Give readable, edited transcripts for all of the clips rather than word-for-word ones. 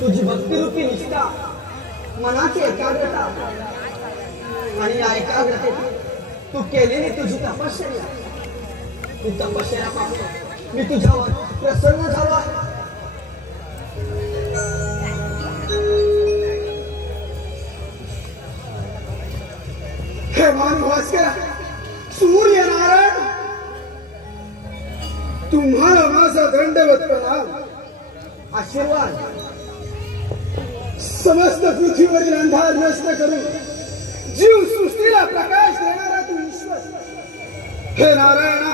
तुझी भक्तिरूपी निष्ठा मनाची एकाग्रता आणि या एकाग्रतेत तू केलेली तुझी तपश्चर्या तू तपश्चर्या पाहून मी तुझ्यावर प्रसन्न झालो आहे। हे भास्कर सूर्य नारायण तुम्हाला माझा दंडवत प्रणाम आशीर्वाद। समस्त पृथ्वीवरील अंधार नष्ट करून जीव सृष्टीला प्रकाश देणारा तू ईश्वर। हे नारायणा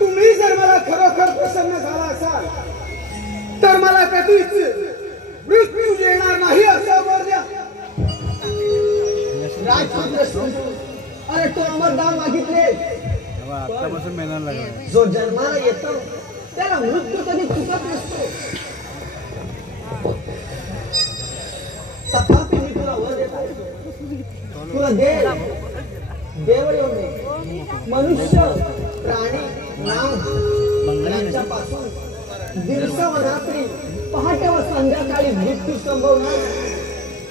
तुम्ही जर मला खरोखर प्रसन्न झाला असाल तर मला कधीच मृत्यू येणार नाही असा वर द्या। अरे तो अमरदान मागितले जो जन्माला येतो त्याला मृत्यू कधी चुकत नसतो। तथापि मी तुला वर देत आहे तुला देव येऊन मनुष्य प्राणी नाम यांच्यापासून दिवसा व रात्री पहाटे व संध्याकाळी मृत्यू संभवणार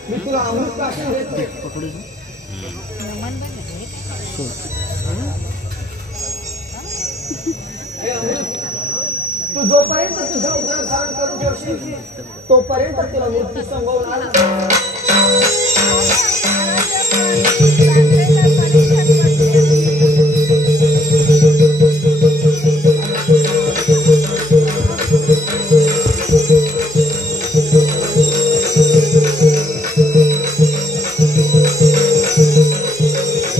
मी तुला अमृत प्राशन देतो। तू जोपर्यंत तुझा उद्धार धारण करून ठेवशील तोपर्यंत तुला मृत्यू संभवणार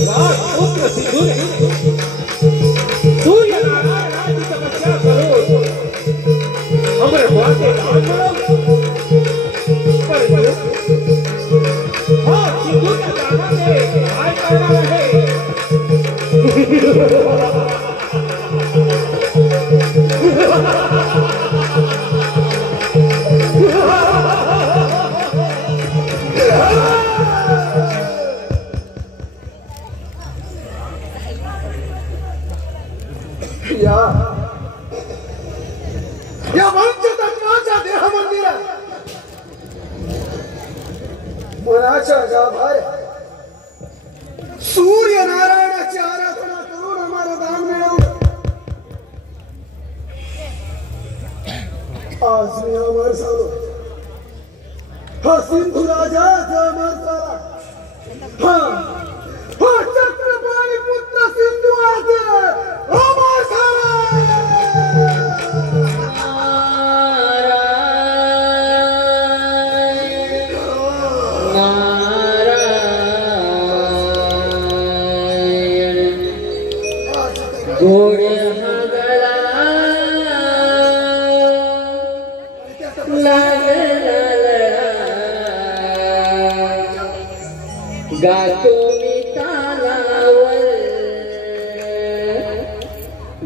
राज पुत्र सिंधू सूर्यनारायणाची तपस्या करून अमरत्वाचे दान मिळवलं. परंतु हा सिंधूच्या दानाने काय करणार आहे? या पंचतत्वाच्या देह मंदिरात मनाच्या गाभाऱ्या सूर्यनारायणाची आराधना करून आम्हाला दान मिळवलं. आज मी अमर झालो. हा सिंधू राजा अमर झाला. हा चक्रपाणी पुत्र सिंधू आज अमर झाला. गातो मी तालावर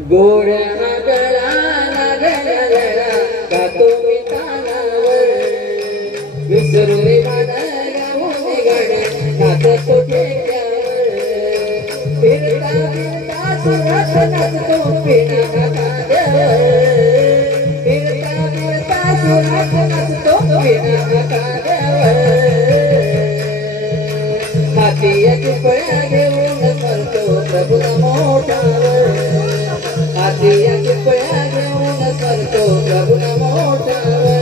गोड हा गळा लागला. गातो मी तालावर विसरून गाऊन गाणं नाचतो ठेक्यावर. फिरता फिरता सुरात नाचतो पिना कांद्यावर. फिरता फिरता सुरात नाचतो पिना कांद्यावर. हातीयाची फळ्या घेऊन सरतो प्रभूला मोठावर. हातीयाची फळ्या घेऊन सरतो प्रभूला मोठावर.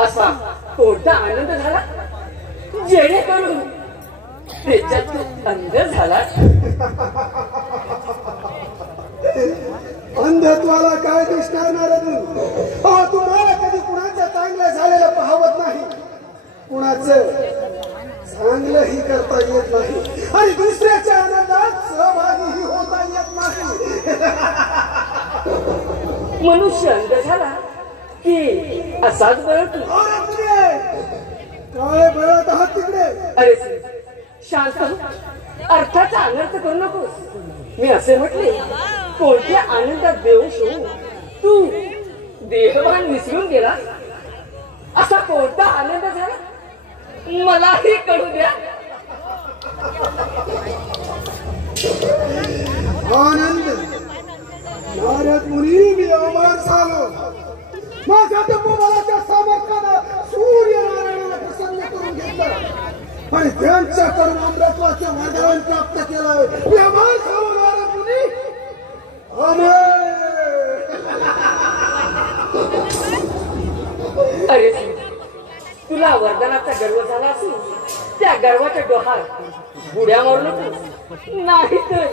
असा कोणता आनंद झाला जेणेकरून त्याच्यात तू अंध झाला. अंधत्वाला काय दिसणार ना तुम्हाला कधी कुणाचं चांगलं झालेलं पाहवत नाही. कुणाचं चांगलंही करता येत नाही आणि दुसऱ्याच्या आनंदात सहभागीही होता येत नाही. मनुष्य अंध झाला की असाच बळतो. काय बळत आहात तिकडे? अरे शांत हो. अर्थाचा अनर्थ करू नकोस. मी असे म्हटले कोणत्या आनंदात बेहोश होऊन तू देहभान विसरून गेला. असा कोणता आनंद झाला मलाही कळू द्या. आनंद नारद मुनी मी अमर झालो. माझ्या तपोबलाच्या सामर्थ्यानं सूर्यनारायणाला प्रसन्न करून घेतलं आणि त्यांच्या करून अमृतत्वाचे वरदान प्राप्त केलं. मी अमर झालो नारद मुनी. अरे तुला वरदानाचा गर्व झाला असेल त्या गर्वाच्या डोहात बुड्या मारू नको. नाही तर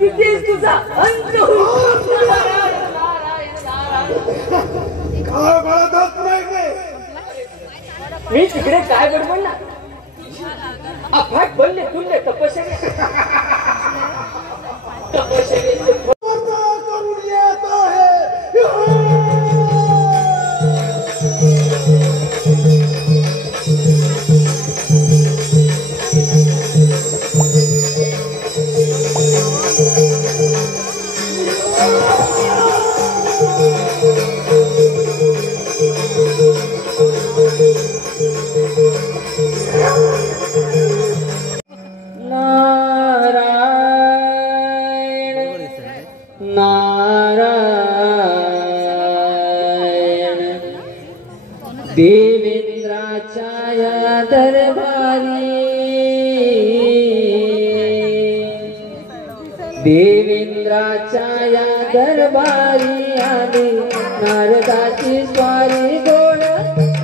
तिथेच तुझा अंत होईल. नारायण नारायण नारायण. काय बळतात नाही मी तिकडे काय बडबडणार. अफाट बनले तुल्य तपश्चर्या तपश्चर्याचे करून येत आहे. देवेंद्राच्या या दरबारी देवेंद्राच्या या दरबारी आली नारदाची स्वारी गोड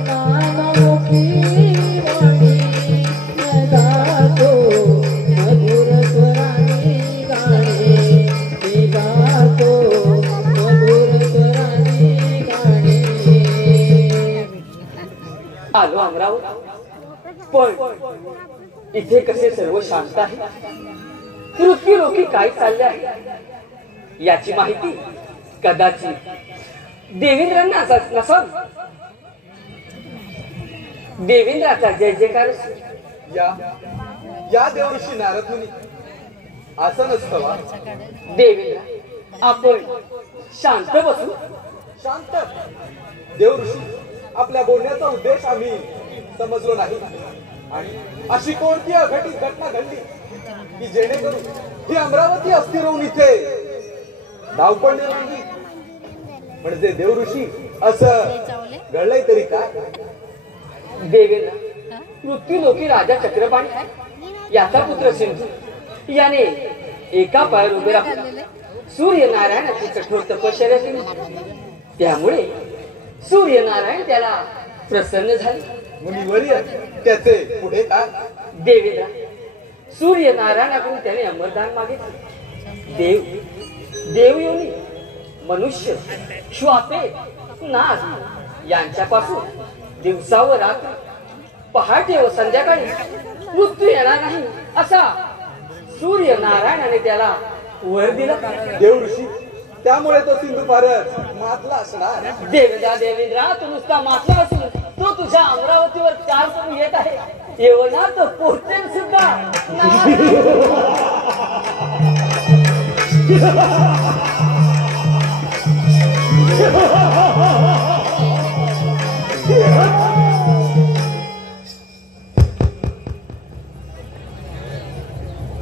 नाममुखी वाणी गातो मधुर स्वराने गाणे मी गातो मधुर स्वराने गाणे. आलो अमरावती पण इथे कसे सर्व शांत आहे. पृथ्वी लोकी काय चालले आहे याची माहिती कदाचित देवेंद्रांना नसावी. देवेंद्राचा जय जयकार. या देवऋषी नारद मुनी असं नसतं वा. देवेंद्र आपण शांत बसू. शांत देवऋषी आपल्या बोलण्याचा उद्देश आम्ही समजलो नाही. आणि अशी कोणती अघटित घटना घडली की जेणेकरून ही अमरावती अस्थिर होऊन इथे धावपळ निर्माण. म्हणजे देवऋषी असं घडलंय तरी काय. देवेंद्र पृथ्वी लोकी राजा चक्रपाणी याचा पुत्र सिंधू याने एका पायावर उभे राहून सूर्यनारायणाची कठोर तपश्चर्या केली. त्यामुळे सूर्यनारायण त्याला प्रसन्न झाले. मुनिवर्य त्याचे पुढे काय. देवेंद्र सूर्यनारायणाकडून त्याने अमरदान मागितले. देवयोनी मनुष्य श्वापे नाग यांच्यापासून दिवसा व रात्र पहाटे व संध्याकाळी मृत्यू येणार नाही असा सूर्यनारायणाने त्याला वर दिला. देवऋषी त्यामुळे तो सिंधू फारच मातला असणार. देवेंद्रा तू नुसता मातला असून तो तुझ्या अमरावतीवर चाल करून येत आहे. येवणार तो पोहोचेल सुद्धा.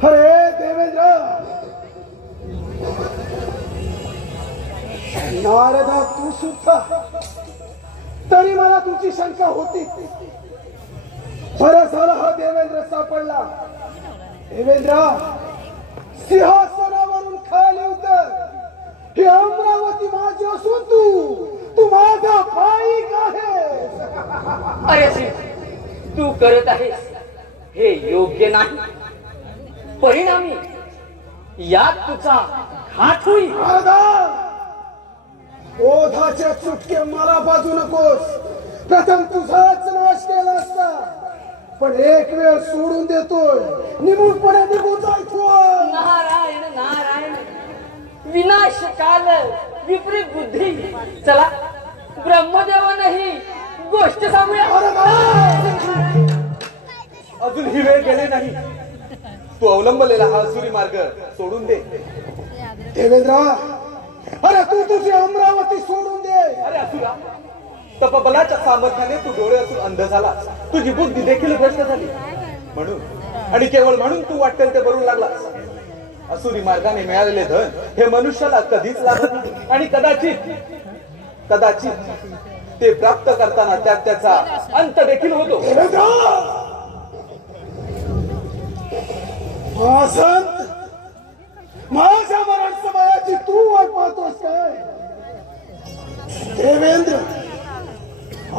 अरे देवेंद्र नारदा तू सुद्धा तरी मला तुमची शंका होती. बरं झालं हा देवेंद्र सापडला. देवेंद्र सिंहासनावरून खाली उतर. ही अमरावती माझी असून तू माझा पाईक आहेस. अरे सिंह तू करत आहेस हे योग्य नाही. परिणामी यात तुझा घात होईल. ओधाचे चुटके मला बाजू नकोस. प्रथम तुझाच नाश केला असता पण एक वेळ सोडून देतोय. निमूटपणे निघून जायचोय. नारायण नारायण विनाश काल विपरीत बुद्धी. चला ब्रह्मदेवानही गोष्ट सांगूया. अजून ही वेळ गेली नाही. तू अवलंबलेला हा असुरी मार्ग सोडून दे. देवेंद्र अरे तू तुझी अमरावती सोडून दे. अरे असुरा तपबलाच्या सामर्थ्याने तू डोळे असून अंध झाला. तुझी बुद्धी देखील भ्रष्ट झाली. म्हणून आणि केवळ म्हणून तू वाटेल ते बरू लागलास. असुरी मार्गाने मिळालेले धन हे मनुष्याला कधीच लागत नाही. आणि कदाचित ते प्राप्त करताना त्यात त्याचा अंत देखील होतो. माझ्या मरण समयाची तू वाट पाहतोस काय. देवेंद्र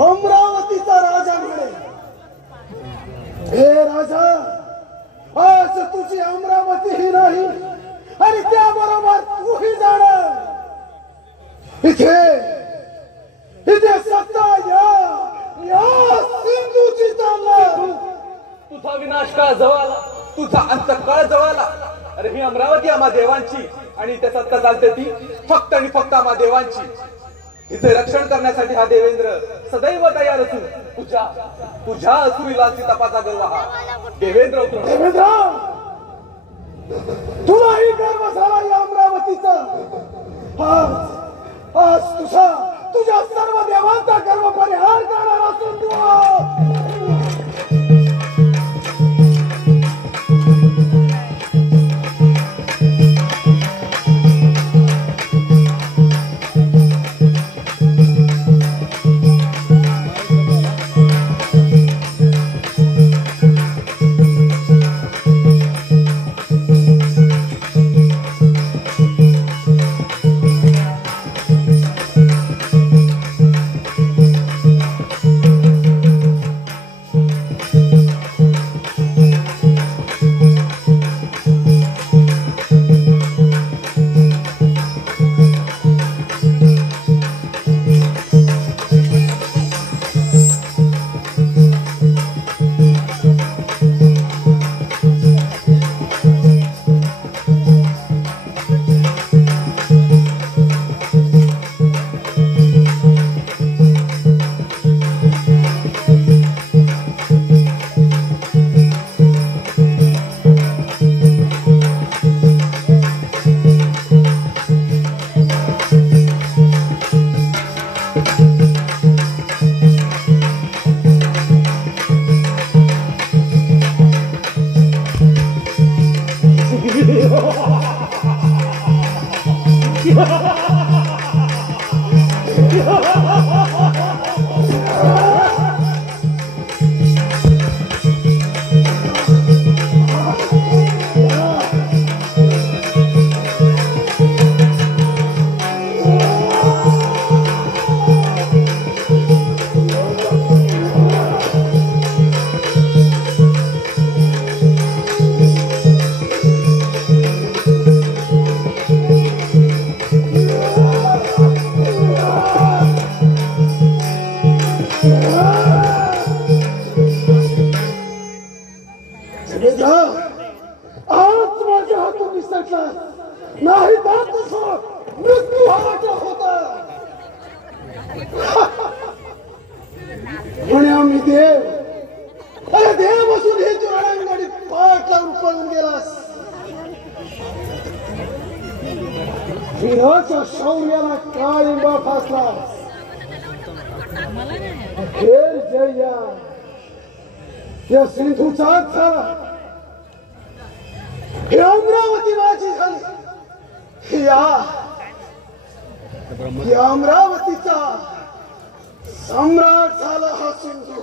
अमरावतीचा राजा म्हणे. हे राजा आज तुझी अमरावती ही इथे सत्ता या सिंधूची चालणार. तुझा विनाश काळ जवळ आला, तुझा अंत काळ जवळ आला. अरे ही अमरावती आम्हा देवांची आणि इथे सत्ता चालते ती फक्त आणि फक्त आम्हा देवांची. हिचे रक्षण करण्यासाठी हा देवेंद्र सदैव तयार असून तुझ्या असुरीला सीतापाचा गर्व हा देवेंद्र उतरव. देवेंद्र, तुलाही गर्व झाला या अमरावतीचा. आज तुझ्या सर्व देवांचा गर्व परिहार करणार असून तू आज माझ्या हातून विसरला नाही तर तुझा मृत्यू व्हायचा होता. म्हणे आम्ही देव, अरे देव असून हे चोरांगाडी पाठ लावून पळून गेलास. वीराच्या शौर्याला काळिंबा फासलास. अखेर जय या सिंधूचाच झाला. हे अमरावती माझी झाली. या अमरावतीचा सम्राट झाला हा सिंधू.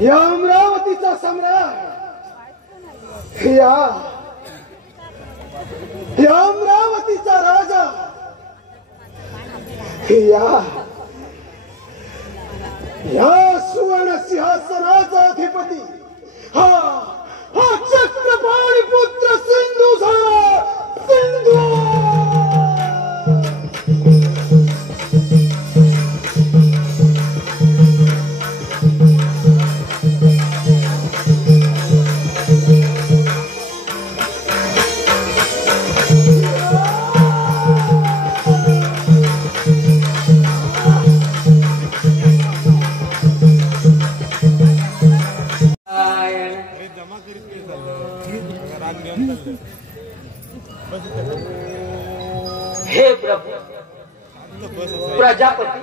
या अमरावतीचा सम्राट, या अमरावतीचा राजा, या सुवर्ण सिंहासनाचा अधिपती हा चक्रपाणी पुत्र सिंधू झाला. सिंधू हे प्रभू, प्रजापती,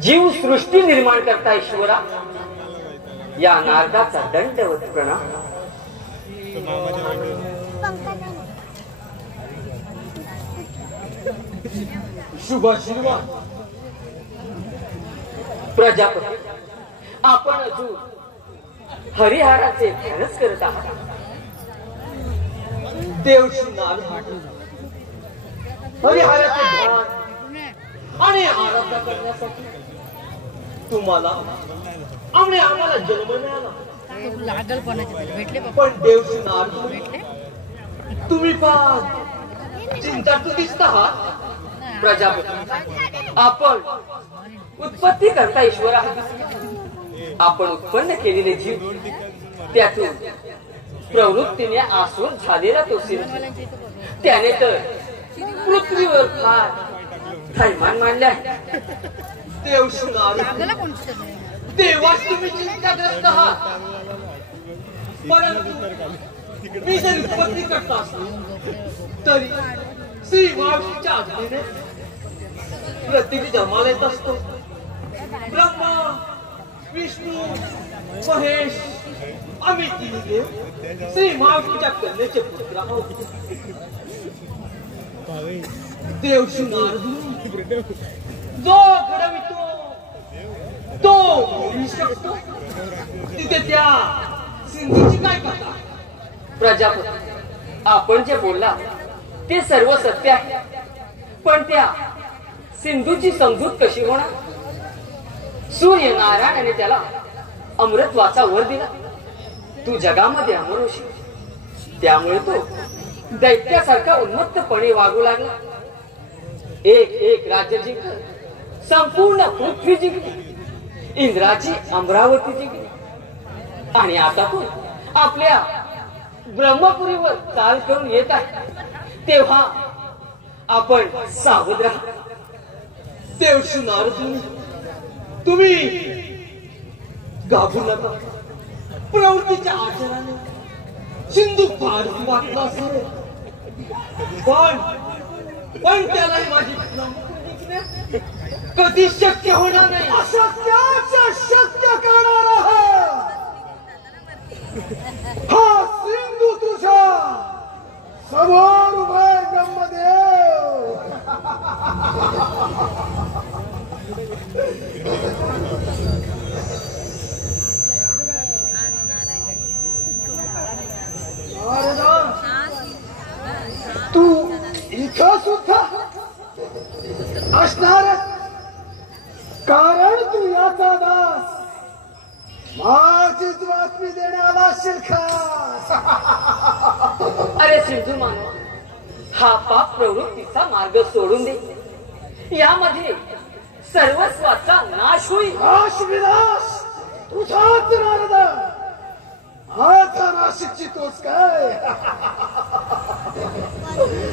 जीव सृष्टी निर्माण करता ईश्वरा, या नारदाचा दंडवत प्रणाम. शुभ आशीर्वाद. प्रजापती, आपण अजून हरिहराचे ध्यानच करत आहात. देवशी नाद हरिहराचे ध्यान आणि आराधना करण्यासाठी तुम्हाला आणि आम्हाला जन्म मिळाला. पण देवशी नाद तुम्ही फार चिंतातूर दिसत आहात. प्रजापती, आपण उत्पत्ती करता ईश्वर आहात. आपण उत्पन्न केलेले जीव त्यातून प्रवृत्तीने आसून झालेला तो सिंधू त्याने तर पृथ्वीवर फार थैमान मांडले आहे. देवशी नाद देवाच तुम्ही चिंताग्रस्त आहात. परंतु मी जर उत्पत्ती करता असतो तरी श्री महाविष्णूच्या आज्ञेने प्रत्येक जन्माला येत असतो. ब्रह्मा विष्णू महेश आम्ही तिन्ही देव श्री महाविष्णूच्या कन्येचे पुत्र आहोत. देवशी नारद जो घडवितो तो होऊ शकतो. तिथे त्या सिंधूची काय कथा? प्रजापती, आपण जे बोलला ते सर्व सत्य आहे. पण त्या सिंधूची समजूत कशी होणार? सूर्यनारायणाने त्याला अमृतत्वाचा वर दिला. तू जगामध्ये अमर होशील. त्यामुळे तो दैत्यासारखा उन्मत्तपणे वागू लागला. एक एक राज्य जिंकलं, संपूर्ण पृथ्वी जिंकली, इंद्राची अमरावती जिंकली. आणि आता तू आपल्या ब्रह्मपुरीवर चाल करून येत आहे. तेव्हा आपण सावध राहा. देवशी नारद तुम्ही घाबरू नका. प्रवृत्तीच्या आचरणाने सिंधू फार वाटला असेल. पण त्याला माझी कधी शक्य होणार नाही. अशक्याचं शक्य करणार आहे. हा सिंधू तुझ्या समोर उभा आहे. ब्रह्मदेव तू इथं सुद्धा असणार. कारण तू याचा दास माझीच बातमी देण्याला असशील खास. अरे सिंधू मानवा, हा पाप प्रवृत्तीचा मार्ग सोडून दे. यामध्ये सर्वस्वाचा नाश होईल. नाश विनाश तुझाच नारद. आता नाश इच्छितोस काय?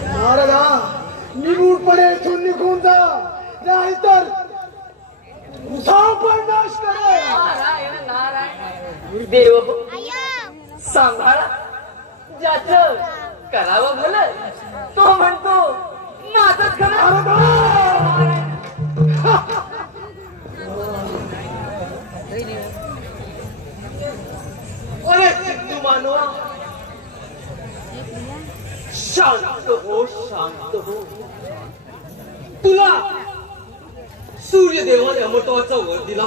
नारदा निगूढपणे इथून निघून जा, नाहीतर तुझा पण नाश करे. नारायण नारायण. देव सांभाळा. ज्याचं करावं भलं तो म्हणतो माझंच खरं. अरे सिंधू मानवा, शांत हो, शांत हो. तुला सूर्यदेवाने अमृतत्वाचा वर दिला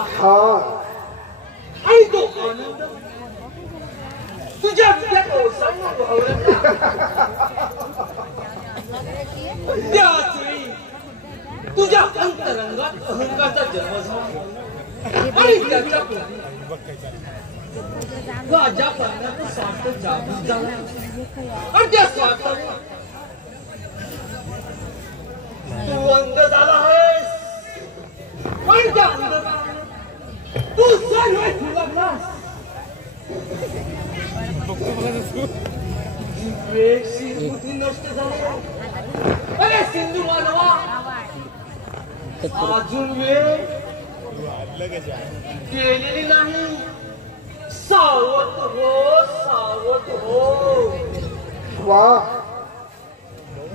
आणि तो आनंद तुझ्या हृदयात ओसंडून वाहला. त्याच वेळी तुझ्या अंतरंगात अहंकाराचा जन्म झाला आणि त्याच्या राजा प्राण्याचा स्वार्थ जागृत झाला. आणि त्या स्वार्थाने तू अंध झाला आहेस. पण त्या अंधकाराने तू सर्व फुलवलास. विवेकशील बुद्धी नष्ट झाली. अरे सिंधू मानवा, अजून वेळ गेलेली नाही. सावध हो, सावध हो. वा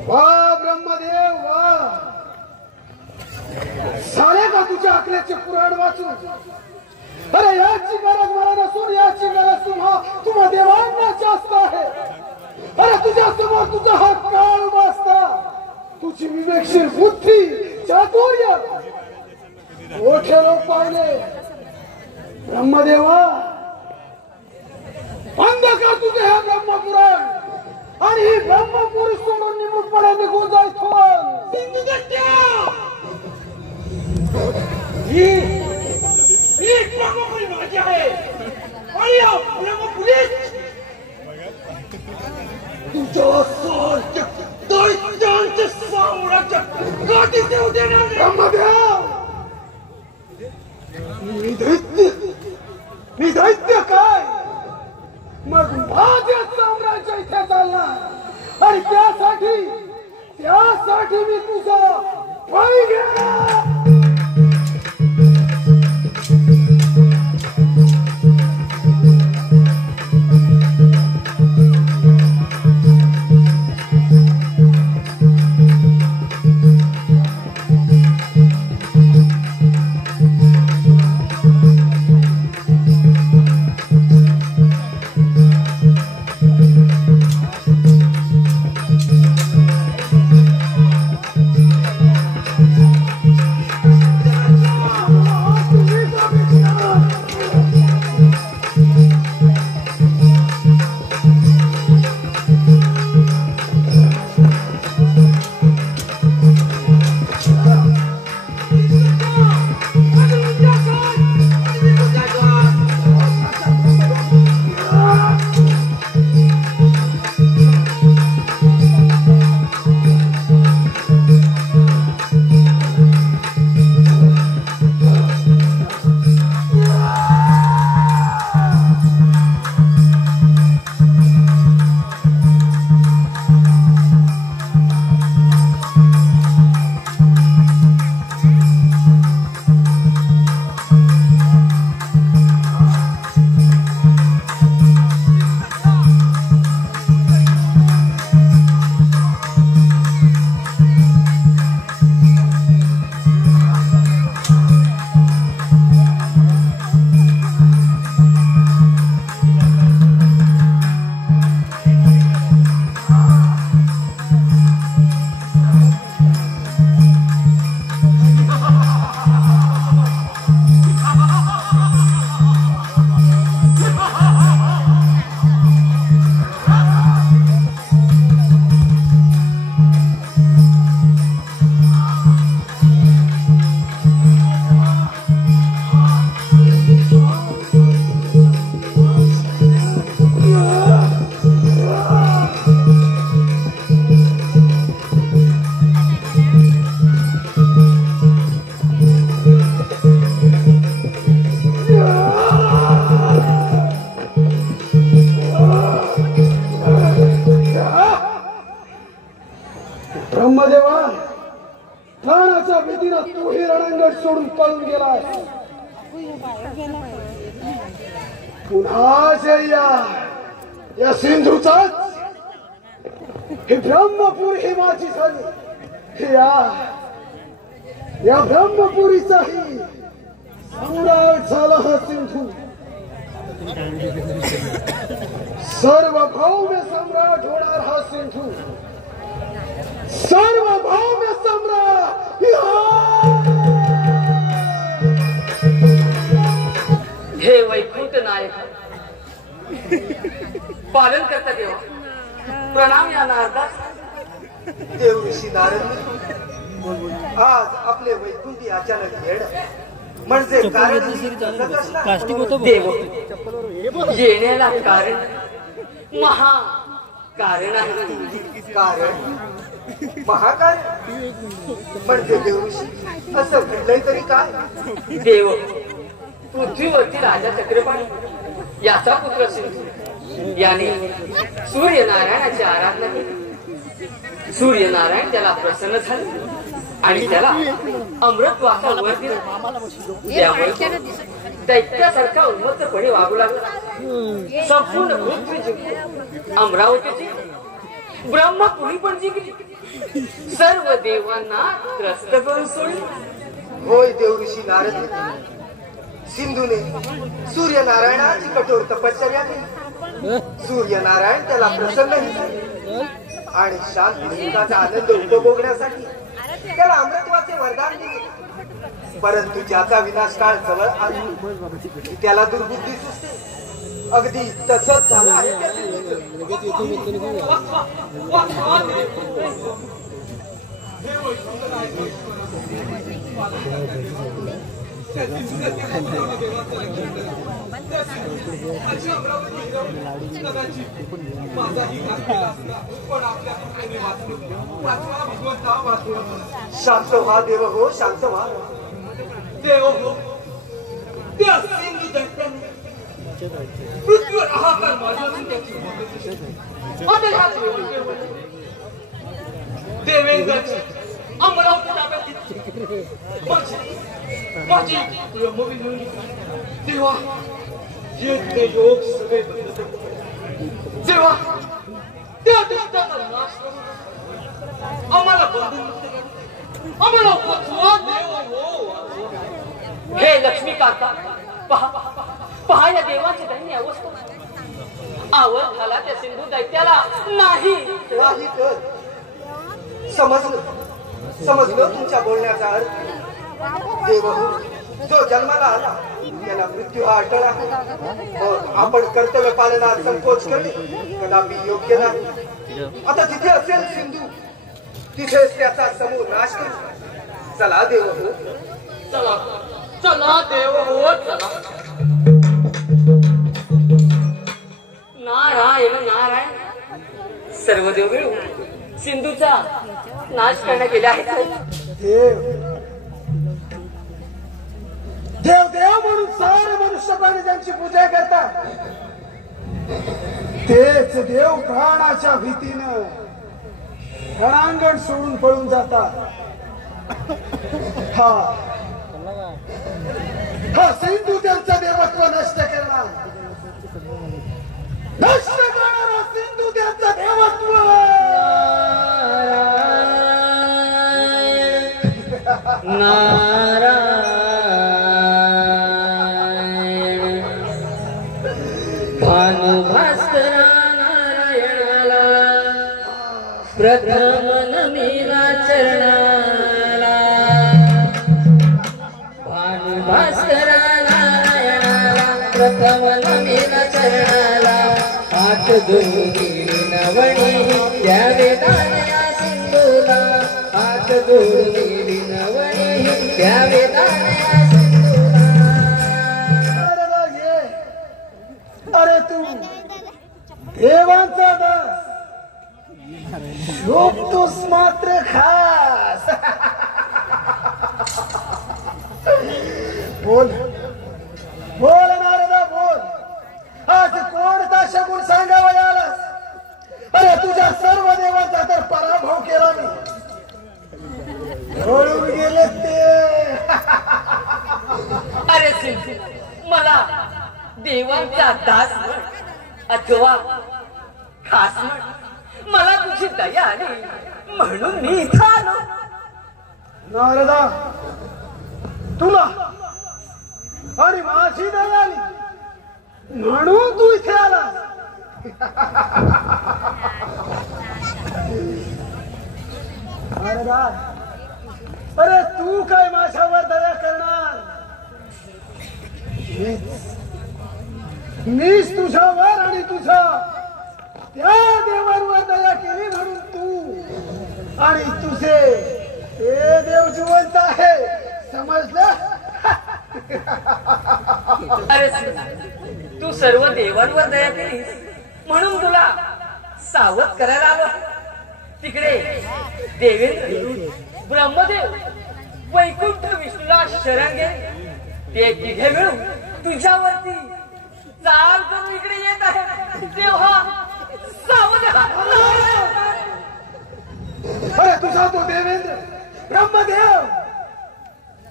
वा ब्रह्मदेव वा. झाले का तुझ्या अकलेचे पुराण वाचून? अरे याची गरज मला नसून याची गरज तुम्हा देवांना जास्त आहे. अरे तुझ्या समोर तुझा हा काळ उभा असता. तुझी विवेकशील बुद्धी, चातुर्य मोठे लोक पाहिले ब्रह्मदेवा, अंधकार तुझे हे ब्रह्मपुराण आणि ही ब्रह्मपुरी सोडून निमुटपणे निघून जायचो. ही ब्रह्मपुरी माझी आहे आणि या ब्रह्मपुरीत तुझ्या दैत्यांचे साम्राज्य कधी देऊ देणार. ब्रह्मदेव, मी दैत्य काय? मग माझे साम्राज्य इथे चालणार आणि त्यासाठी मी तुझा बळी घेणार. ब्रह्मदेवा, प्राणाच्या भीतीनं तू ही रणांगण सोडून पळून गेलाय. पुन्हा या सिंधूचाच ही ब्रह्मपुरी ही माझी झाली. या ब्रह्मपुरीचाही सम्राट झाला हा सिंधू. सार्वभौम सम्राट होणार हा सिंधू. सार्वभौम सम्राट. हे वैकुंठ नायक, पालन करता देवा, प्रणाम या नारदास. देव ऋषी नारद, आज आपले वैकुंठी अचानक येड म्हणजे कारण देव येण्याला कारण महा कारण आहे. कारण महाकारण म्हणजे देव ऋषी असं घडलंय तरी काय? देव पृथ्वीवरती राजा चक्रपाणी याचा पुत्र सिंधू याने सूर्यनारायणाची आराधना केली. सूर्यनारायण त्याला प्रसन्न झाले आणि त्याला अमृतवाचा वर दिला. त्यामुळे दैत्यासारखा उन्मत्तपणे वागू लागला. संपूर्ण पृथ्वी जिंकली, अमरावतीची ब्रह्मपुरी पण जिंकली, सर्व देवांना त्रस्त करून सोडली. होय देव ऋषी नारद, सिंधूने सूर्यनारायणाची कठोर तपश्चर्या केली. सूर्यनारायण त्याला प्रसन्न झाले आणि शांत सुखाचा आनंद उपभोगण्यासाठी त्याला अमृतवाचे वरदान दिले. परंतु ज्याचा विनाश काळ जवळ आला त्याला दुर्बुद्धी सुचते. अगदी तसंच झालं आहे त्या सिंधूचं. शांत व्हा देव हो, शांत व्हा देव हो. त्या सिंधू दैत्याने पृथ्वीवर हाहाकार माजला असून त्याची देवेंद्राची अमरावती ताब्यात घेतली. माझी ब्रह्मविनोदी देवा, यज्ञ योग सगळे बंद देवा. त्या दुष्टाचा नाश करून आम्हाला बंधन मुक्त कर, आम्हाला पोचवा देव हो. हे लक्ष्मीकांता, पहा पहा या देवाची दैन्य अवस्था. आवड झाला त्या सिंधू दैत्याला नाही नाही तर समजलं तुमच्या बोलण्याचा अर्थ. देव हो, जो जन्माला आला त्याला मृत्यू हा अटळ आहे. आपण कर्तव्य पालनात संकोच करणे कदापि योग्य नाही. आता तिथे असेल सिंधू, तिथेच त्याचा समूह नाश करू. चला देव हो, चला चला देव हो, चला. नारायण नारायण. सर्व देव मिळून सिंधूचा नाश करण्यात गेले आहे. देव देव म्हणून सारे मनुष्य प्राणी ज्यांची पूजा करतात तेच देव प्राणाच्या भीतीनं रणांगण सोडून पळून जातात. हा सिंधू त्यांचं देवत्व नष्ट करणार, नष्ट करणारा सिंधू त्यांचं देवत्व. नारायण भानुभास्करा नारायणाला प्रथम नमिला चरणाला. भानुभास्करा नारायणाला प्रथम नमिला चरणाला. हात जोडी नवणी द्यावे दानया सिंधूला. हात जोडी नवणी द्यावे दानया सिंधूला. अरे तू देवांचा दास, लोक तूच मात्र खास. बोल बोल नारदा बोल, आज कोणता शगुन सांगावा यालास? अरे तुझ्या सर्व देवांचा तर पराभव केला मी, ढळून गेले ते. अरे सिंधू, मला देवांचा दास म्हण अथवा खास म्हण, मला तुझी दया आली म्हणून मी इथं आलो. नारदा, तुला आणि माझी दया आली म्हणून तू इथे आला. नारदा, अरे तू काय माझ्यावर दया करणार? मीच तुझ्यावर आणि तुझ्या त्या देवांवर दया केली म्हणून तू आणि तुझे ते देव जिवंत आहे, समजलं? अरे तू सर्व देवांवर दया केलीस म्हणून तुला सावध करायला आलो. तिकडे देवेंद्र, ब्रह्मदेव, वैकुंठ विष्णूला शरण घे. ते तिघे मिळून तुझ्यावरती चाल करून इकडे येत आहे. तेव्हा सावध राहा. अरे तुझा तो देवेंद्र, ब्रह्मदेव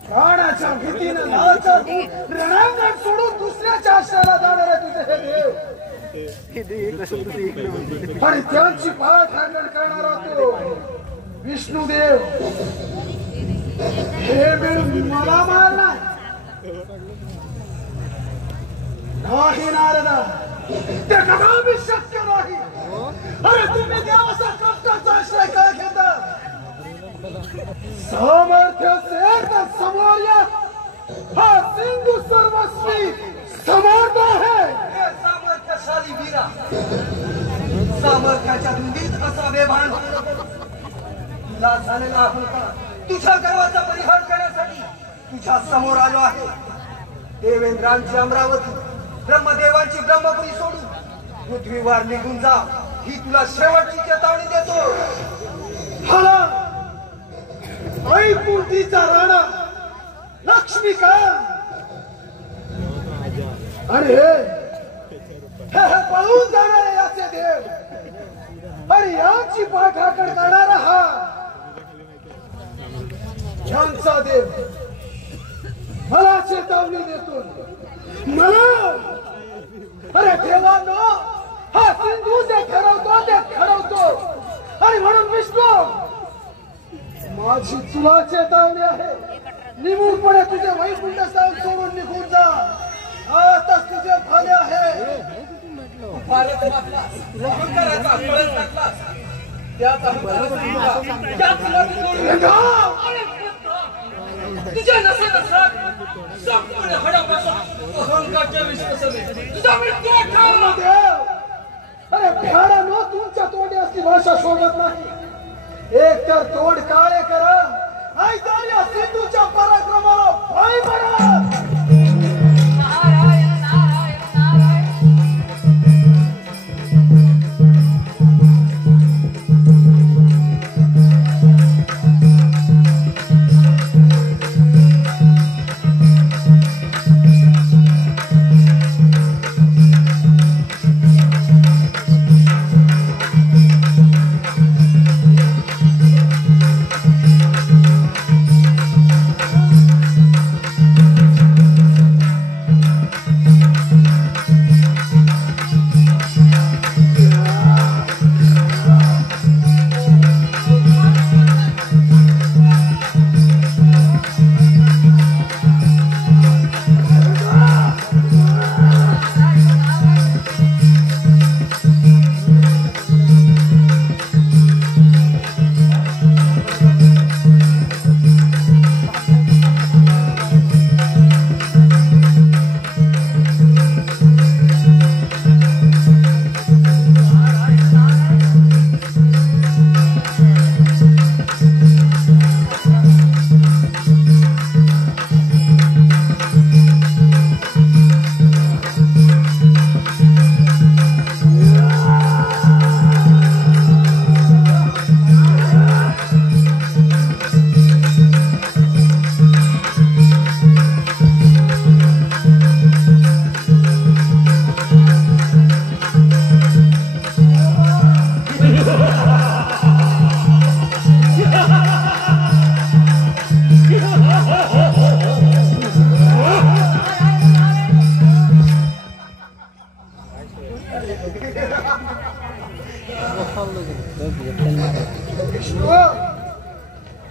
प्राणाच्या भीतीनं नाचत रणांगण सोडून दुसऱ्याच्या आश्रयाला जाणार आहे तुझे हे देव. आणि त्यांची पाठराखण करणारा तो विष्णुदेव, हे मिळून मला मारणार नाही नारदा, ते कदापि शक्य नाही. अरे तुम्ही देवाचा कष्टाचा आश्रय का घेता? सामर्थ्य असेल तर समोर या. हा सिंधू सर्वस्वी समर्थ आहे. सामर्थ्यशाली वीरा, सामर्थ्याच्या धुंदीत असा बेभान तुला झालेला होता. तुझ्या गर्वाचा परिहार करण्यासाठी तुझ्या समोर आलो आहे. देवेंद्रांची अमरावती, ब्रह्मदेवांची ब्रह्मपुरी सोडून पृथ्वीवर निघून जा, ही तुला शेवटची चेतावणी देतो. हाला वैकुंठीचा राणा लक्ष्मीकांत आणि हे पळून जाणारे याचे देव आणि यांची पाठाकड करणारा हा यांचा देव मला चेतावणी देतो. मला अरे देवांनो, हा सिंधू जे ठरवतो ते ठरवतो आणि म्हणून विष्णू माझी तुला चेतावणी आहे. निमूळपणे तुझे वैकुंठ स्थान सोडून निघून जा. आता तुझे फले आहे. तुझ्या नसत संपूर्ण हडापासून अहंकारच्या विश्वासाने तुझा मृत्यू अरे भ्याडानो, तुमच्या तोंडी असली भाषा शोधत नाही. एक तर तोंड काळे करा, नाहीतर या सिंधूच्या पराक्रमाला पाय पडा.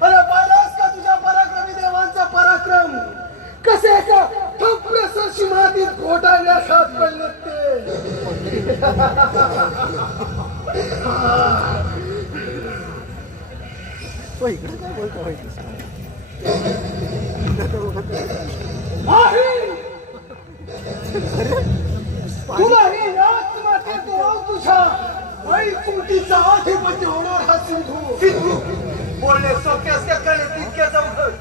अरे पाहिलास का तुझ्या पराक्रमी देवांचा पराक्रम कसे एका ठोपऱ्यासारखी मातीत घोटाळण्यास हात पडले ते. तुला ही याच मातेत तुझ्या वैकुंठीचा अधिपती होणार हा सिंधू. सिंधू बोलणे सोपे असते, कळे तितके अवघड.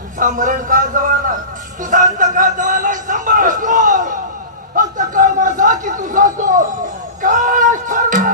तुझा मरण काळ जवळ आला, तुझा अंत काळ जवळ आला. सांभाळ. फक्त काळ माझा की तुझा तो काळ ठरला.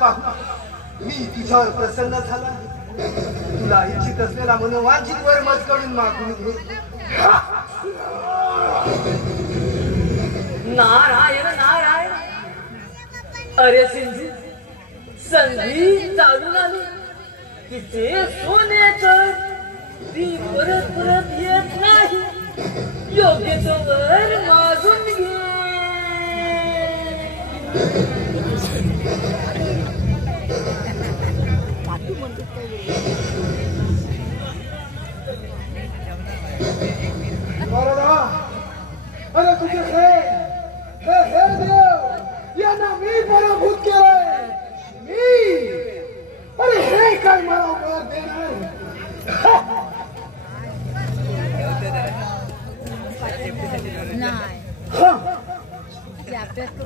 पाहू मी तुझ्यावर प्रसन्न झाला. तुला इच्छित असलेला मनोवांछित वर माझ्याकडून मागून घे. नारायण नारायण. अरे सिंधू, संधी चालून आली तिचे सोन्याचं ती परत परत येत नाही. योग्य तो वर मागून घे. अरे तुझे हे देव यांना मी पराभूत केलंय. मी अरे हे काय मला वर देणार.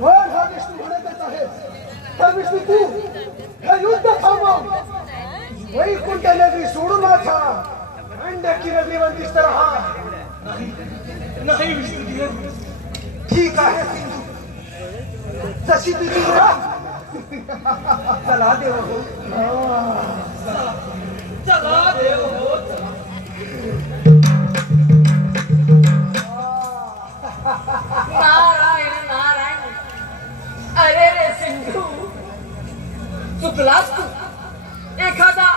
वर हा विष्णू म्हणतच आहे. तर विष्णू तू हे युद्ध थांबव. वैकुंठ नगरी सोडून वाचा. अंडकी नगरी बंदिस्त राहा. नाही विष्णू, ठीक आहे सिंधू, जशी तुझी इच्छा. चला देव हो. चला देव हो. नारायण नारायण. अरे रे सिंधू, चुकलास तू. एखादा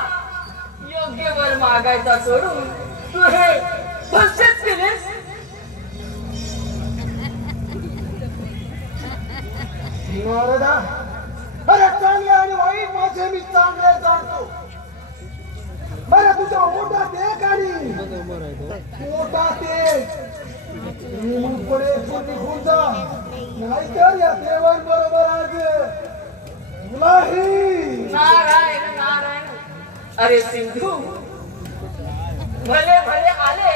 योग्य वर मागायचा सोडून तू हे भस्यच केलेस. नारदा, अरे चांगले आणि वाईट माझे मी चांगले जाणतो. अरे तुझ्या ओटात एक आणि ओटात एक. पुढे निघून जा, नाहीतर या देवांबरोबर आज तुलाही. नारायण नारायण. अरे सिंधू, भले भले आले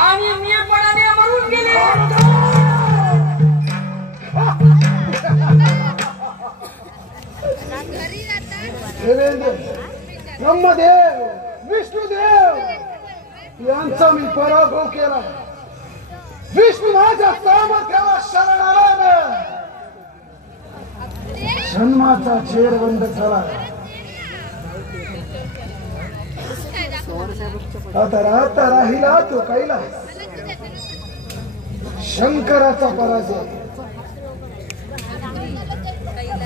आणि मीपणाने मरून गेले. देवेंद्र, ब्रह्मदेव, विष्णुदेव यांचा मी पराभव केला. विष्णू माझ्या सामर्थ्याला शरण आला. जन्माचा छेड बंद झाला. आता राहता राहिला तो कैलास. शंकराचा पराजय.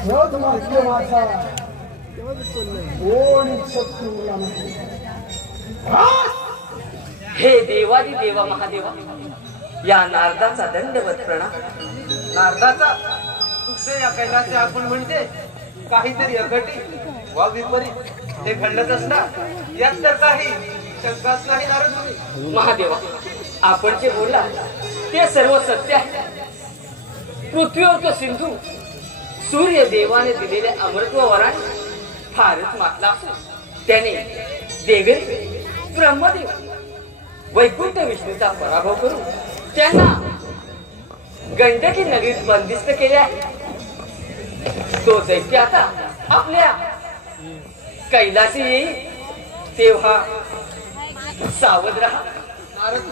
क्रोध माध्यमाचा कोणी शत्रूला नाही. हे देवादी देवा महादेवा, या नारदाचा दंडवत प्रणाम. नारदाचा तुझे या कैलाचे आपण म्हणते काहीतरी अघटी वा विपरीत हे घडलंच असणार. यात तर काही शंकाच नाही नारद. महादेवा, आपण जे बोलला ते सर्व सत्य आहे. पृथ्वीवर तो सिंधू सूर्य देवाने दिलेले अमृत्व वराने फारच मातला असून त्याने देवेंद्र, ब्रह्मदेव, वैकुंठ विष्णूचा पराभव करून त्यांना गंडकी नगरीत बंदिस्त केले आहे. तो दैत्य आता आपल्या कैलासी येईल तेव्हा सावध राहा. नारद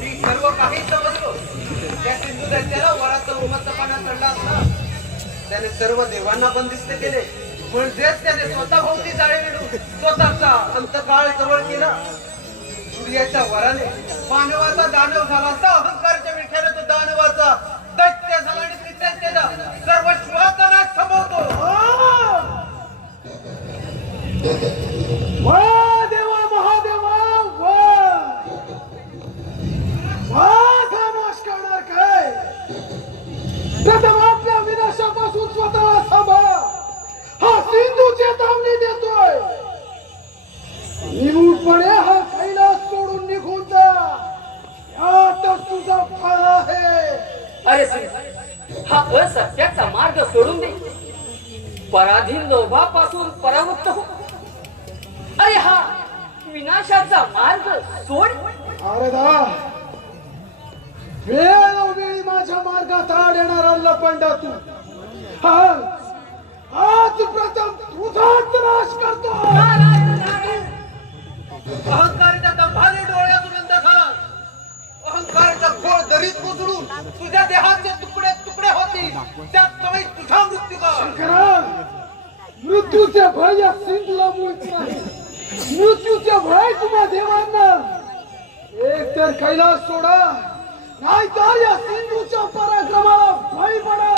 मी सर्व काही समजलो. त्या सिंधू दैत्याला वरात उमत्तपणा चढला असता. त्याने सर्व देवांना बंदिस्त केले. म्हणजेच त्याने स्वतः भोवती जाळे विणून स्वतःचा अंतकाळ जवळ केला. सूर्याच्या वराने मानवाचा दानव झाला असता. अहंकारच्या विठ्याने तो दानवाचा दैत्य झाला आणि त्रिदैत्याचा सर्व शिवाचा नाश संभवतो. वा देवा महादेवा, वा नाश करणार काय. प्रथम आपल्या विनाशापासून स्वतःला सांभाळा. हा सिंधू चेतावणी देतोय. निमूटपणे हा कैलास सोडून निघून जा. यातच तुझा फळ आहे. अरे सिंधू, हा असत्याचा मार्ग सोडून दे. पराधीन लोभापासून परामुक्त हो. अरे हा विनाशाचा मार्ग सोड. नारदा, वेळोवेळी माझ्या मार्गात आड येणारा लपंडा तू. आज प्रथम तुझाच नाश करतो. अहंकाराच्या दंभाने डोळ्यातून अंधकार, अहंकाराच्या खोल दरीत कोसळून तुझ्या देहाचे तुकडे तुकडे होतील त्यात कमी तुझा मृत्यू कर. मृत्यूचे भय या सिंधूला मुळीच नाही. मृत्यूचे भय तुम्हा देवांना एक तर कैलास सोडा नाही तर या सिंधूच्या पराक्रमाला भय पडा.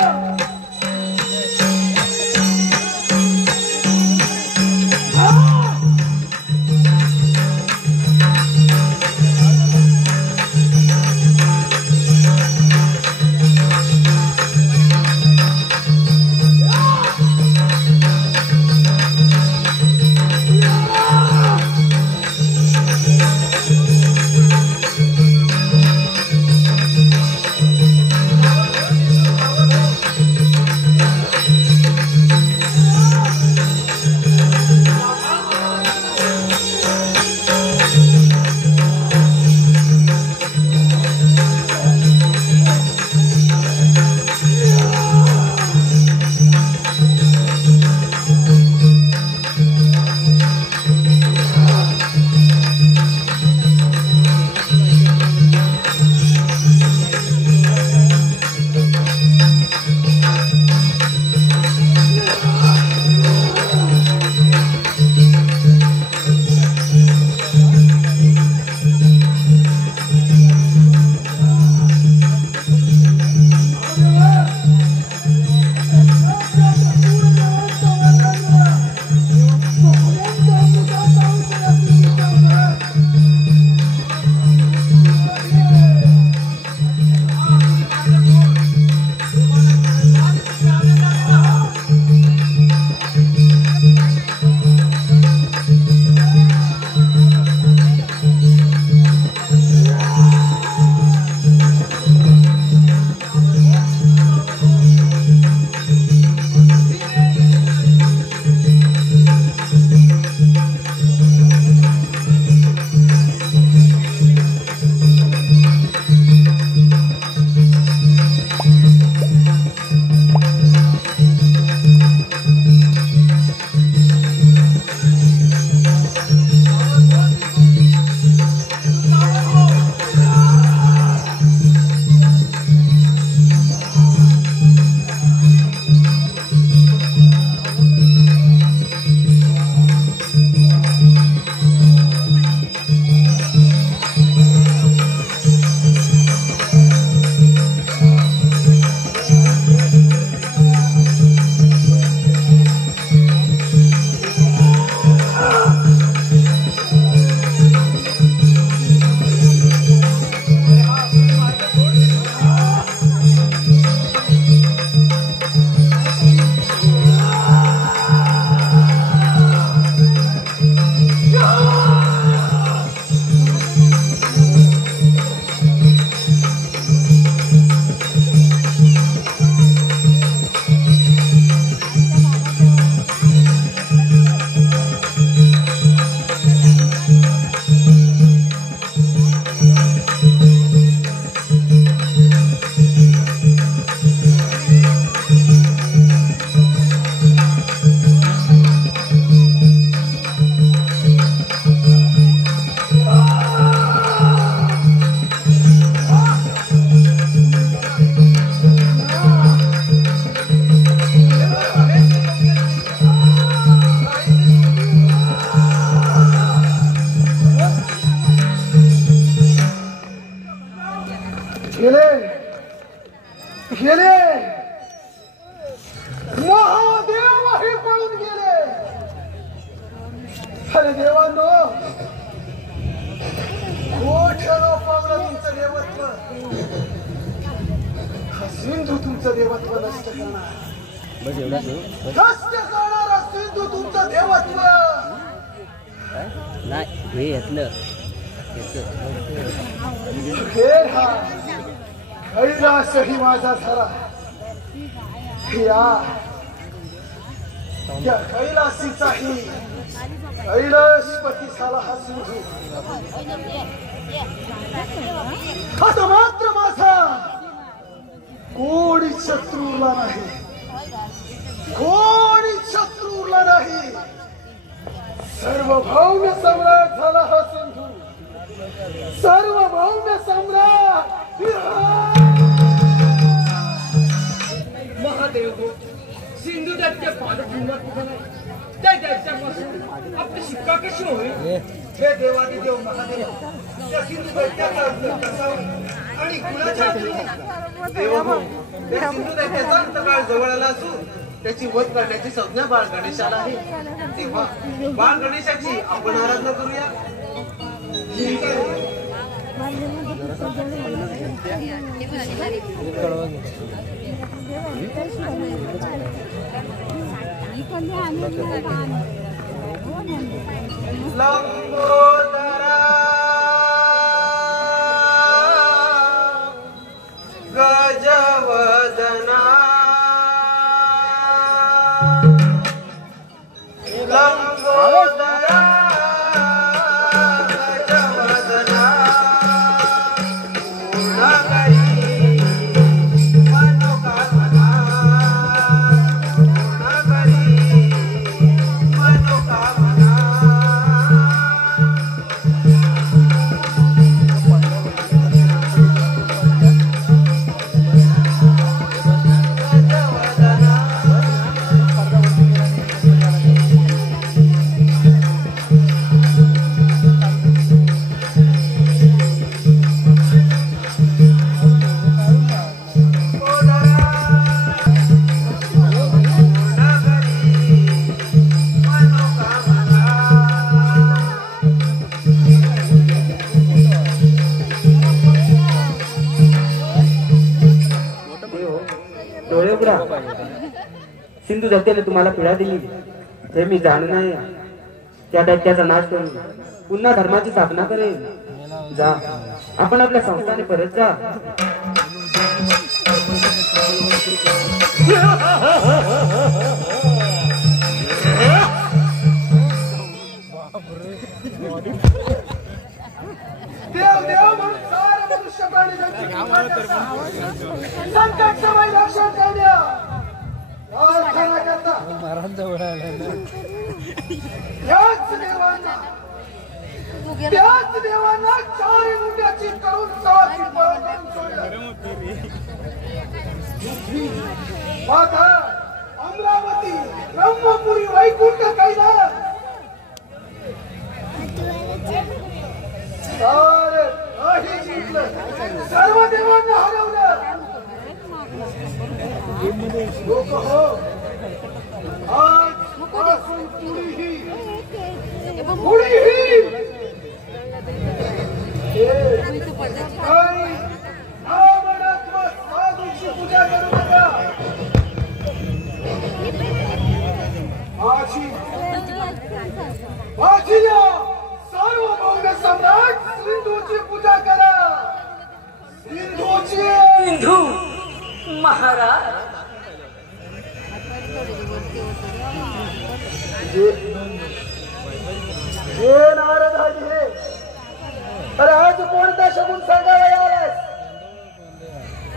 गेले महादेव हे पळून गेले. अरे देवांनो मोठ्यानं पावलं तुमचं देवत्व. हा सिंधू तुमचं देवत्व नष्ट करणार. नष्ट करणारा सिंधू तुमचं देवत्व नाही हे घेतलं खेळ हा कैलासही माझा झाला. या कैलासीचाही कैलासपती झाला हा सिंधू. आता मात्र माझा कोणी शत्रू उरला नाही. कोणी शत्रू उरला नाही. सार्वभौम सम्राट झाला हा सिंधू. सार्वभौम सम्राट महादेव सिंधुदत्तच्या पादपूर्णात कुठं नाही त्या दैत्यापासून आपली शिक्का कशी होईल? हे देवादिदेव महादेव त्या सिंधू दैत्याचा अंत कसा होईल आणि कुणाच्या देव त्या सिंधू दैत्याचा अंतकाळ जवळ आला असून त्याची वध करण्याची संज्ञा बाळ गणेशाला आहे. तेव्हा बाळ गणेशाची आपण आराधना करूया. ठीक आहे. लंबोदरा गजवदना लंबोदरा गजवदना पूर्णकरी मनोकामना पूर्णकरी मनोकामना. डोळे उघडा. सिंधू दत्ताने तुम्हाला पीडा दिली हे मी जाणून आहे. त्या दैत्याचा नाश करून पुन्हा धर्माची स्थापना करेल. जा आपण आपल्या संस्थाने परत जा. देव देव म्हणून सारे मनुष्य प्राणी संकट समय रक्षण करण्या त्याच देवांना चारी मुंड्याची करून तवाची पळ करून सोडलं. माता अमरावती ब्रह्मपुरी वैकुंठ कैलास सर्व देवांना हरवलं. लोक हो आजपासून कुणीही साधूची पूजा करू नका. माझी सार्वभौम सम्राट सिंधूची पूजा करा. सिंधू महाराज हे नारद हाजी हे. अरे आज कोणता शगुन सांगायला आलास?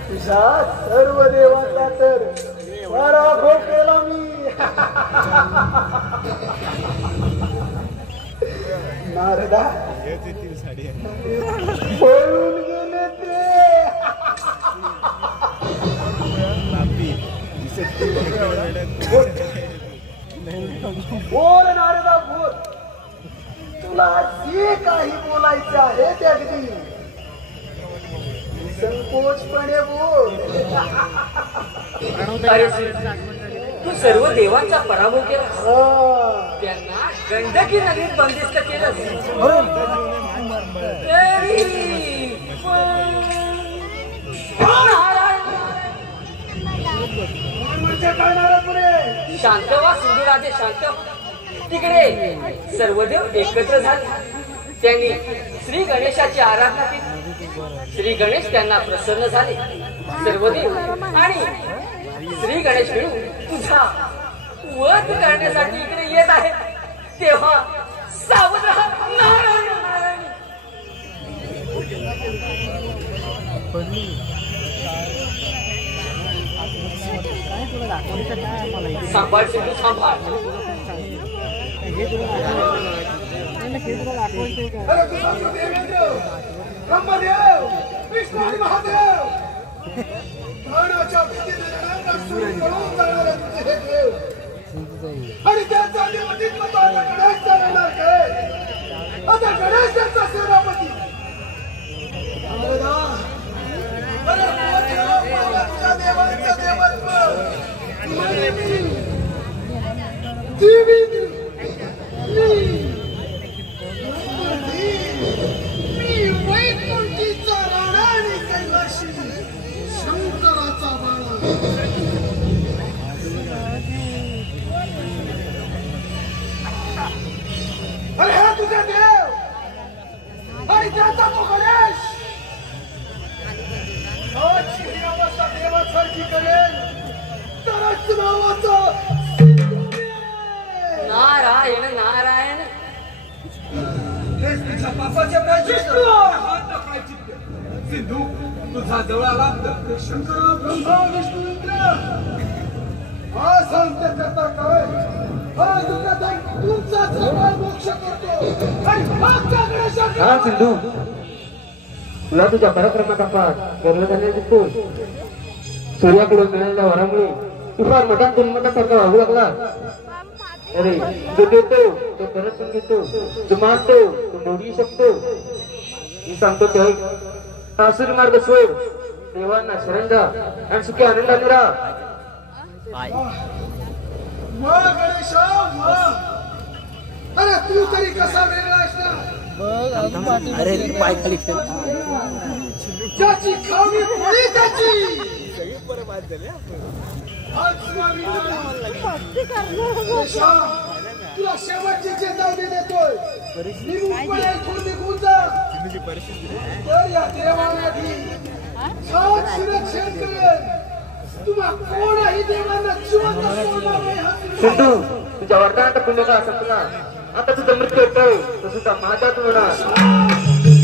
तुझ्या सर्व देवांचा तर पराभव केला मी. नारदा पळून गेले ते. बोल नारदा बोल. तुला जे काही बोलायचं आहे ते अगदी संकोचपणे बोल. अरे तू सर्व देवांचा पराभव केला. त्यांना गंडकी नदीत बंदिस्त केलं. शांत वा सिंधुराजे शांत. तिकडे सर्व देव एकत्र झाले. त्यांनी श्री गणेशाची आराधना केली. श्री गणेश त्यांना प्रसन्न झाले. सर्व देव आणि श्री गणेश मिळून तुझा वध करण्यासाठी इकडे येत आहे. तेव्हा सावध राहा. नारायण नारायण. सांभाळ सिंधू सांभाळ. ब्रह्मदेव विष्णू आणि महादेव प्राणाच्या भीतीने लढायला सुरू करून जाणारे तुझे हे देव आणि त्याचा देवतीत्व तो आता गणेश चालवणार काय आता गणेश त्यांचा सेनापती अरे तुझ्या देवांचं देवत्व मी वैकुंठीचा राणा आणि कैलाशी शंकराचा बाळा अरे हा तुझा देव आणि त्याचा तो गणेश आज ही अवस्था देवासारखी करेल तरच नावाचं नारायण नारायण सिंधू तुझा जवळ आला शंकर ब्रह्मा विष्णू इंद्र हा सांगते करता काय हा दुःखात तुमचा जवळ मोक्ष करतो आणि मागच्या गणेशाचा हा सिंधू तुला तुझ्या पराक्रमाचा पाठ गर्व झाले दिसतो सूर्याकडून मिळालेल्या वरामुळे तू फार मोठा दुर्मतासारखा वागू लागला अरे जो देतो तो परत पण घेतो जो मानतो तो मोडू शकतो मी सांगतो ते आसुरी मार्ग सोड देवांना शरण जा आणि सुखी आनंदाने राहा वा गणेशा वा अरे तू तरी कसा वेगळा असणार अरे पाय खाली खेळ ज्याची खावणी पोळी त्याची आज गणेशा तुला शेवटची चेतावणी देतोय निघून इथून निघून जा तर या देवासाठी छान सुरक्षण करेल तुम्हा कोणाही देवांना जिवंत सोडणार नाही हा सिंधू तुझ्या वर्तनात पुण्य का असत ना आता तुझं मृत्यू येतोय तो सुद्धा माझ्यात होणार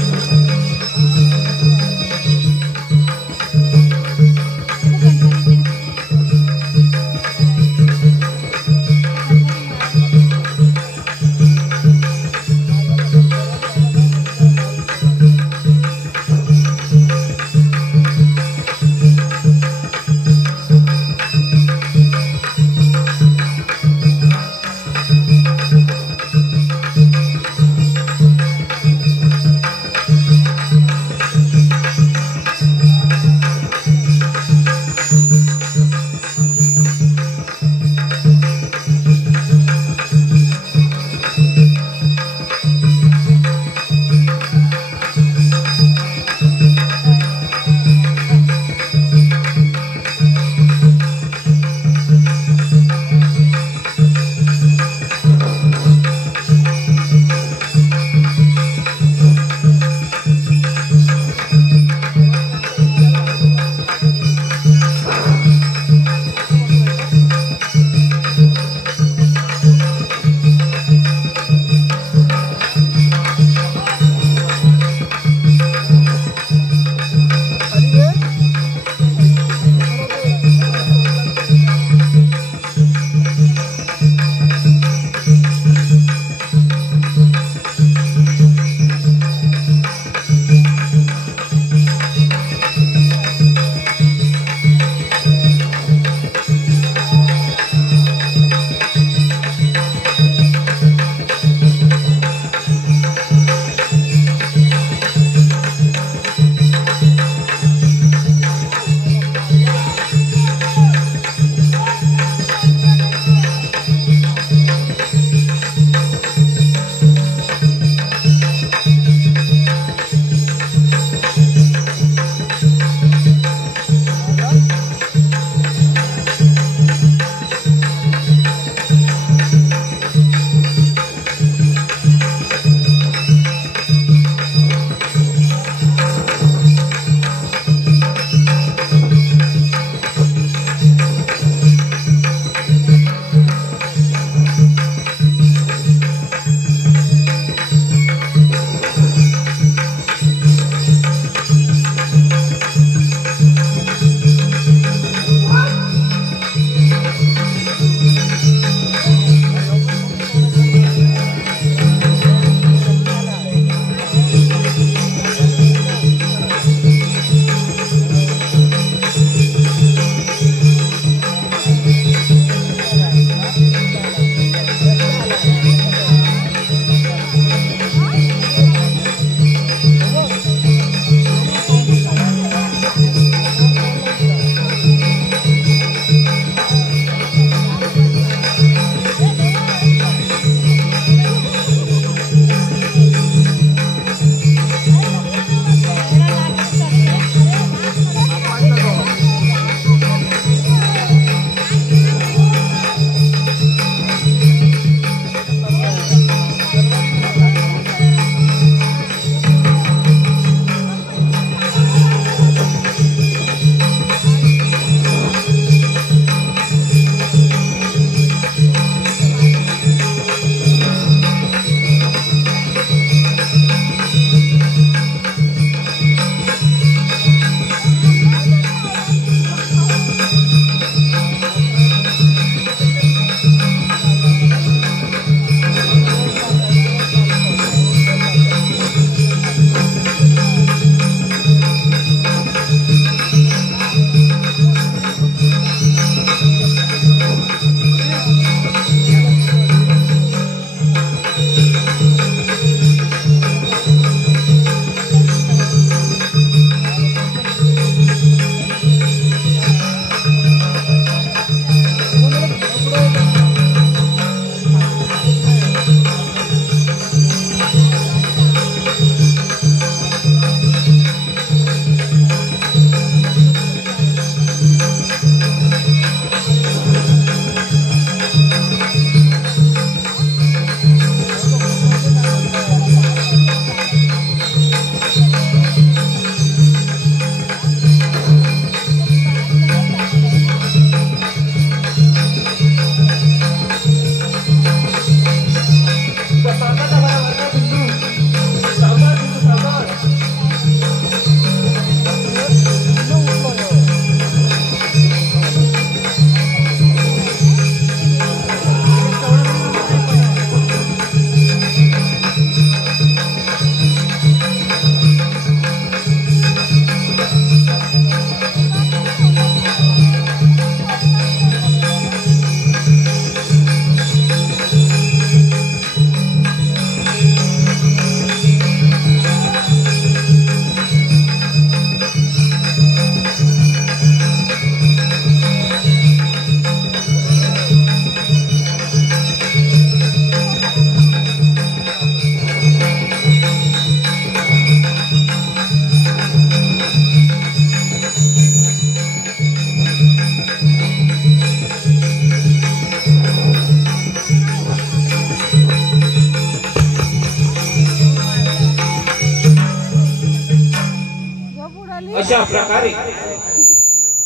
अशा प्रकारे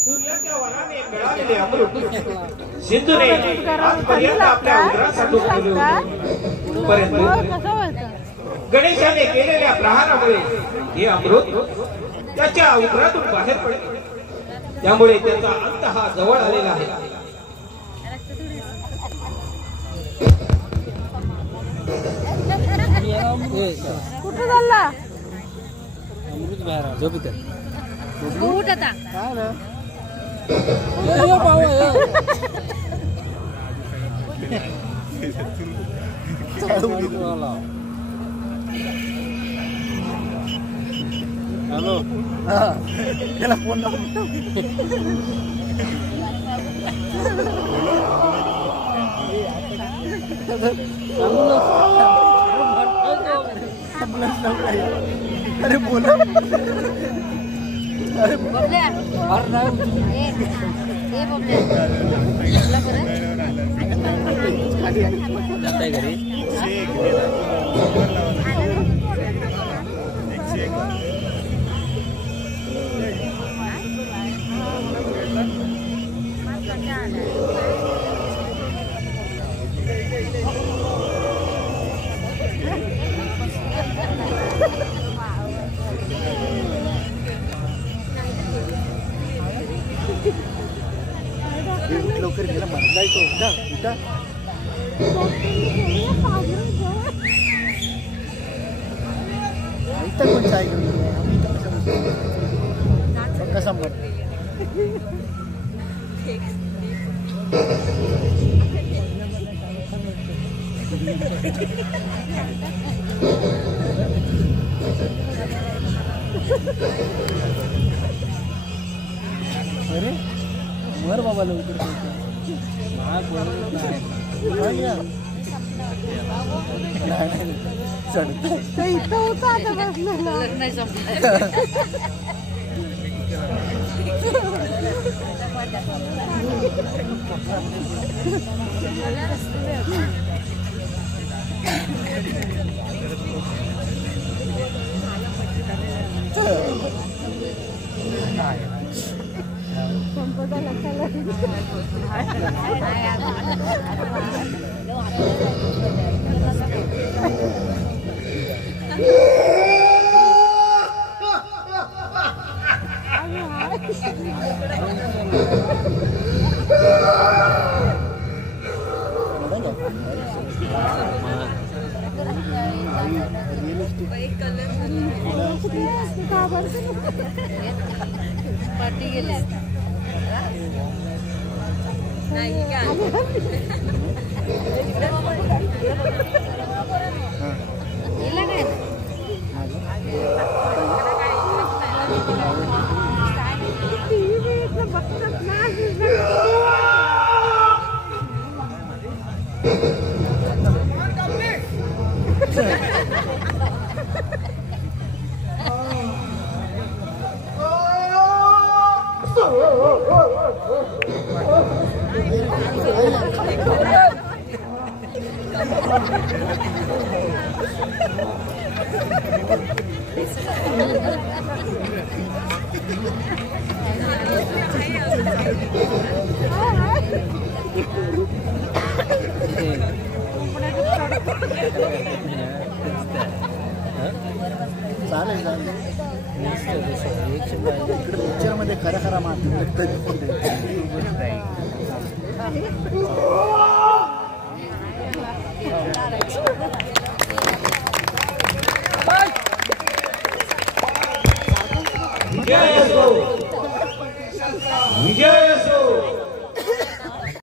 सूर्याच्या वराने मिळालेले अमृत सिंधूने आजपर्यंत आपल्या उदरासाठी ठेवले होते, परंतु गणेशाने केलेल्या प्रहारामुळे हे अमृत त्याच्या उदरातून बाहेर पडले, त्यामुळे त्याचा अंत हा जवळ आलेला आहे. कुठं चालला अमृत बाहेर झोपित उठ आता काय ना यो बाबा हॅलो त्याला फोन अरे बोला अरे बबल्या ए बबल्या घरी लवकर गेला बदलायचो उठा इथं कोण काय कसा अरे मर बाबा लवकर पार्टी गेली नाही काय चालेल इकडे पिक्चर मध्ये खरा खरा मारतो